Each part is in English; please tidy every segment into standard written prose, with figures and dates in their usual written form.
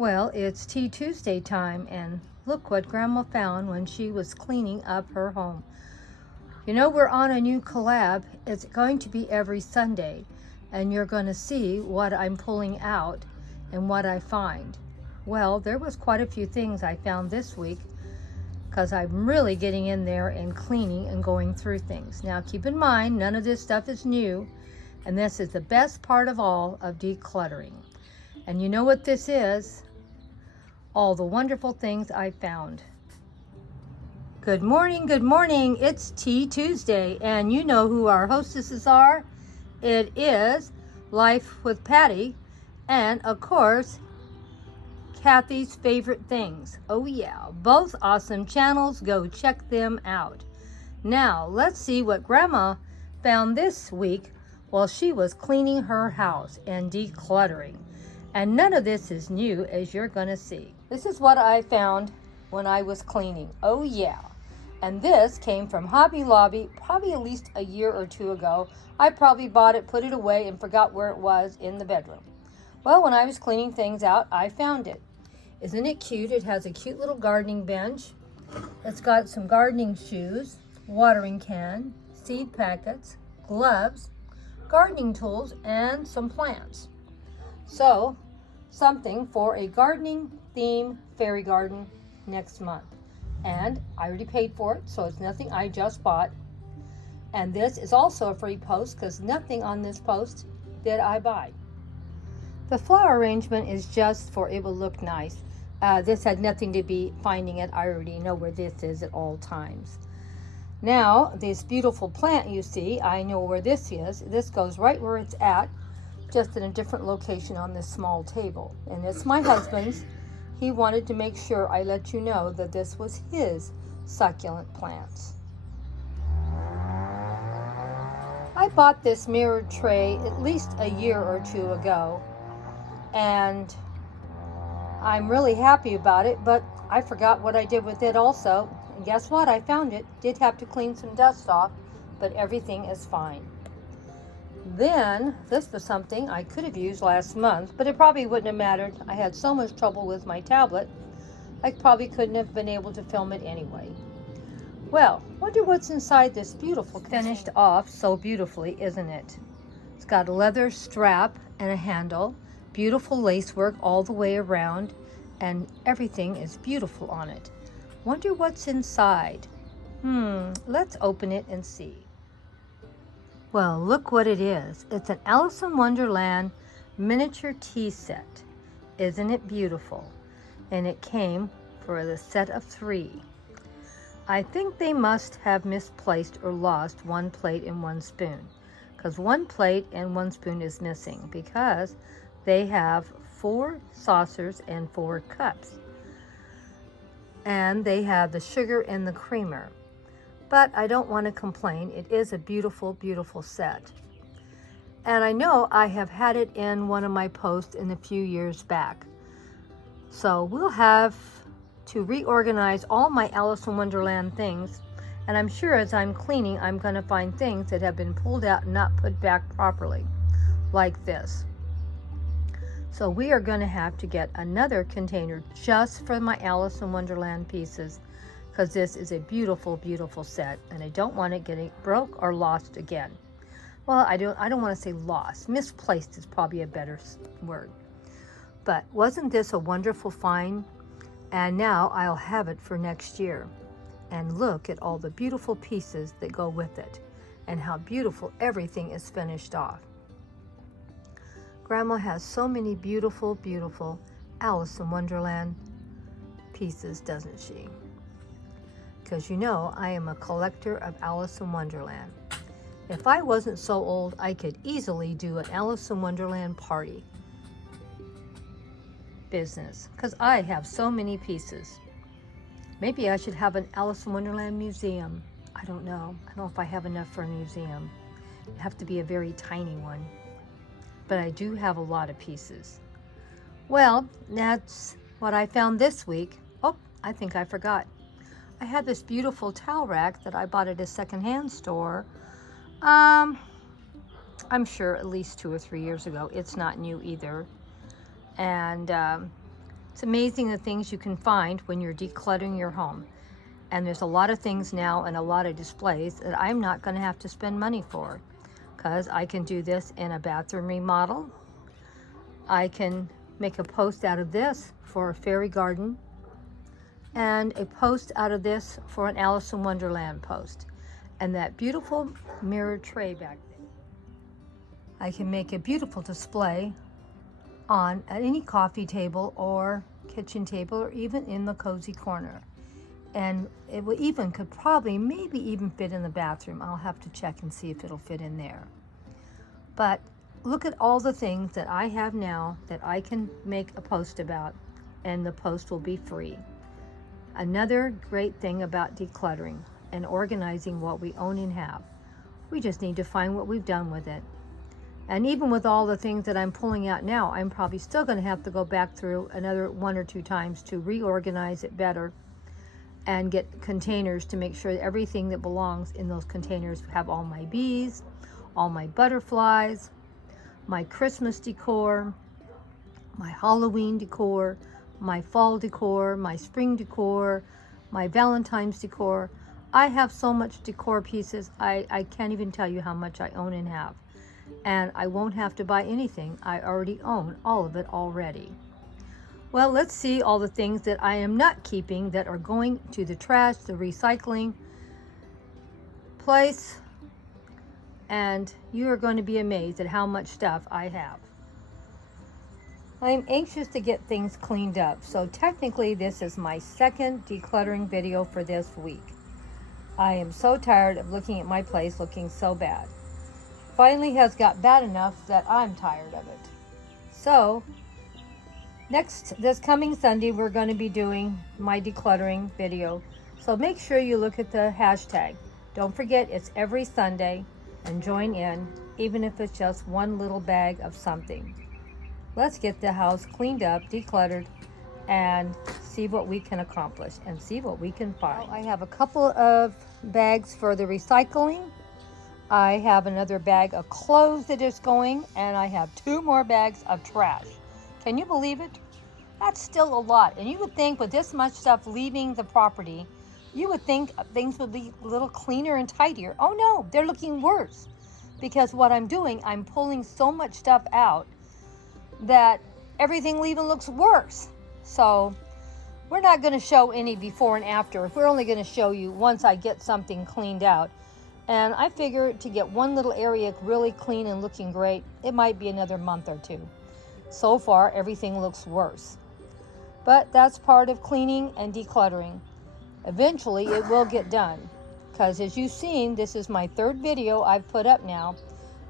Well, it's Tea Tuesday time, and look what Grandma found when she was cleaning up her home. You know, we're on a new collab. It's going to be every Sunday, and you're going to see what I'm pulling out and what I find. Well, there was quite a few things I found this week because I'm really getting in there and cleaning and going through things. Now, keep in mind, none of this stuff is new, and this is the best part of all of decluttering. And you know what this is? All the wonderful things I found. Good morning, good morning. It's Tea Tuesday, and you know who our hostesses are. It is Life with Patti, and of course, Kathy's Favorite Things. Oh yeah, both awesome channels. Go check them out. Now, let's see what Grandma found this week while she was cleaning her house and decluttering. And none of this is new, as you're gonna see. This is what I found when I was cleaning. Oh yeah. And this came from Hobby Lobby, probably at least a year or two ago. I probably bought it, put it away, and forgot where it was in the bedroom. Well, when I was cleaning things out, I found it. Isn't it cute? It has a cute little gardening bench. It's got some gardening shoes, watering can, seed packets, gloves, gardening tools, and some plants. So, something for a gardening theme fairy garden next month. And I already paid for it, so it's nothing I just bought. And this is also a free post because nothing on this post did I buy. The flower arrangement is just for it will look nice. This had nothing to be finding it. I already know where this is at all times. Now, this beautiful plant you see, I know where this is. This goes right where it's at, just in a different location on this small table. And it's my husband's. He wanted to make sure I let you know that this was his succulent plants. I bought this mirrored tray at least a year or two ago, and I'm really happy about it, but I forgot what I did with it also. And guess what? I found it. Did have to clean some dust off, but everything is fine. Then, this was something I could have used last month, but it probably wouldn't have mattered. I had so much trouble with my tablet, I probably couldn't have been able to film it anyway. Well, wonder what's inside this beautiful container. Finished off so beautifully, isn't it? It's got a leather strap and a handle, beautiful lacework all the way around, and everything is beautiful on it. Wonder what's inside. Let's open it and see. Well, look what it is. It's an Alice in Wonderland miniature tea set. Isn't it beautiful? And it came for the set of 3. I think they must have misplaced or lost one plate and one spoon, because one plate and one spoon is missing, because they have 4 saucers and 4 cups. And they have the sugar and the creamer. But I don't want to complain. It is a beautiful, beautiful set. And I know I have had it in one of my posts in a few years back. So we'll have to reorganize all my Alice in Wonderland things. And I'm sure as I'm cleaning, I'm going to find things that have been pulled out and not put back properly, like this. So we are going to have to get another container just for my Alice in Wonderland pieces, because this is a beautiful, beautiful set, and I don't want it getting broke or lost again. Well, I don't want to say lost. Misplaced is probably a better word. But wasn't this a wonderful find? And now I'll have it for next year. And look at all the beautiful pieces that go with it, and how beautiful everything is finished off. Grandma has so many beautiful, beautiful Alice in Wonderland pieces, doesn't she? Because you know I am a collector of Alice in Wonderland. If I wasn't so old, I could easily do an Alice in Wonderland party business, because I have so many pieces. Maybe I should have an Alice in Wonderland museum. I don't know. I don't know if I have enough for a museum. It'd have to be a very tiny one. But I do have a lot of pieces. Well, that's what I found this week. Oh, I think I forgot. I had this beautiful towel rack that I bought at a secondhand store. I'm sure at least 2 or 3 years ago. It's not new either. And It's amazing the things you can find when you're decluttering your home. And there's a lot of things now and a lot of displays that I'm not going to have to spend money for, because I can do this in a bathroom remodel. I can make a post out of this for a fairy garden, and a post out of this for an Alice in Wonderland post. And that beautiful mirror tray back there, I can make a beautiful display on any coffee table or kitchen table, or even in the cozy corner. And it will even, could probably maybe even fit in the bathroom. I'll have to check and see if it'll fit in there. But look at all the things that I have now that I can make a post about, and the post will be free. Another great thing about decluttering and organizing what we own and have, we just need to find what we've done with it. And even with all the things that I'm pulling out now, I'm probably still going to have to go back through another 1 or 2 times to reorganize it better and get containers to make sure that everything that belongs in those containers have all my bees, all my butterflies, my Christmas decor, my Halloween decor, my fall decor, my spring decor, my Valentine's decor. I have so much decor pieces, I can't even tell you how much I own and have. And I won't have to buy anything. I already own all of it already. Well, let's see all the things that I am not keeping that are going to the trash, the recycling place. And you are going to be amazed at how much stuff I have. I'm anxious to get things cleaned up. So technically this is my second decluttering video for this week. I am so tired of looking at my place looking so bad. Finally has got bad enough that I'm tired of it. So this coming Sunday, we're going to be doing my decluttering video. So make sure you look at the hashtag. Don't forget, it's every Sunday, and join in, even if it's just one little bag of something. Let's get the house cleaned up, decluttered, and see what we can accomplish and see what we can find. Well, I have a couple of bags for the recycling. I have another bag of clothes that is going, and I have 2 more bags of trash. Can you believe it? That's still a lot. And you would think with this much stuff leaving the property, you would think things would be a little cleaner and tidier. Oh no, they're looking worse. Because what I'm doing, I'm pulling so much stuff out that everything even looks worse. So we're not going to show any before and after. We're only going to show you once I get something cleaned out. And I figure to get one little area really clean and looking great, it might be another month or 2. So far, everything looks worse. But that's part of cleaning and decluttering. Eventually, it will get done. Because as you've seen, this is my 3rd video I've put up now.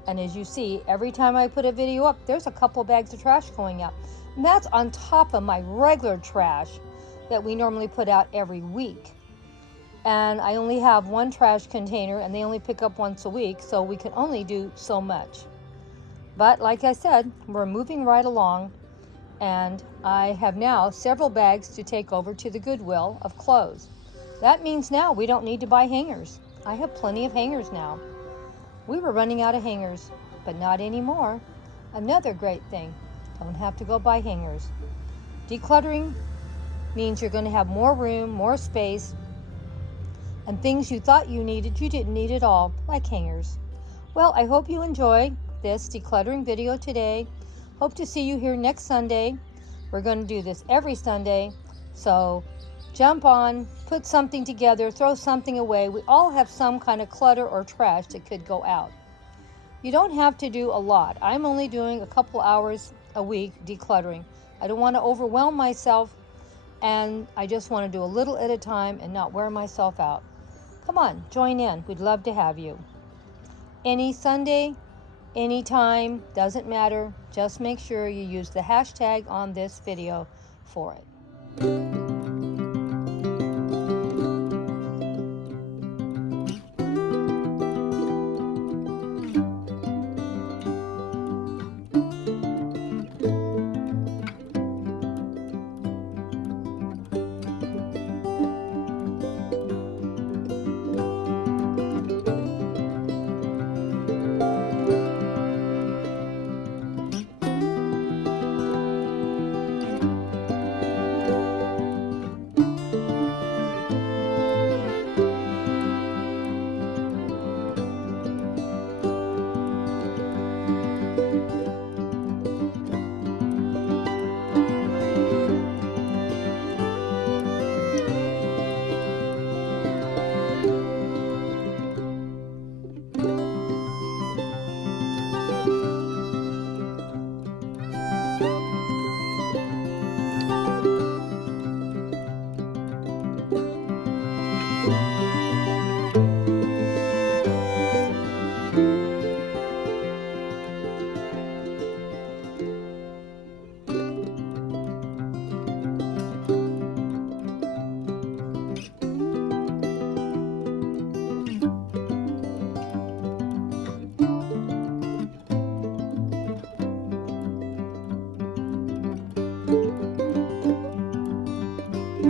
And as you see, every time I put a video up, there's a couple bags of trash going out. And that's on top of my regular trash that we normally put out every week. And I only have 1 trash container, and they only pick up once a week, so we can only do so much. But like I said, we're moving right along, and I have now several bags to take over to the Goodwill of clothes. That means now we don't need to buy hangers. I have plenty of hangers now. We were running out of hangers, but not anymore. Another great thing, don't have to go buy hangers. Decluttering means you're going to have more room, more space, and things you thought you needed, you didn't need at all, like hangers. Well, I hope you enjoy this decluttering video today. Hope to see you here next Sunday. We're going to do this every Sunday. So jump on, put something together, throw something away. We all have some kind of clutter or trash that could go out. You don't have to do a lot. I'm only doing a couple hours a week decluttering. I don't want to overwhelm myself, and I just want to do a little at a time and not wear myself out. Come on, join in. We'd love to have you. Any Sunday, anytime, doesn't matter. Just make sure you use the hashtag on this video for it.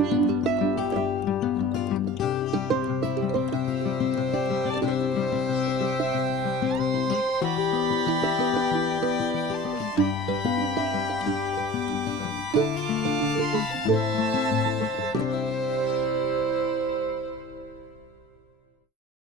Bye.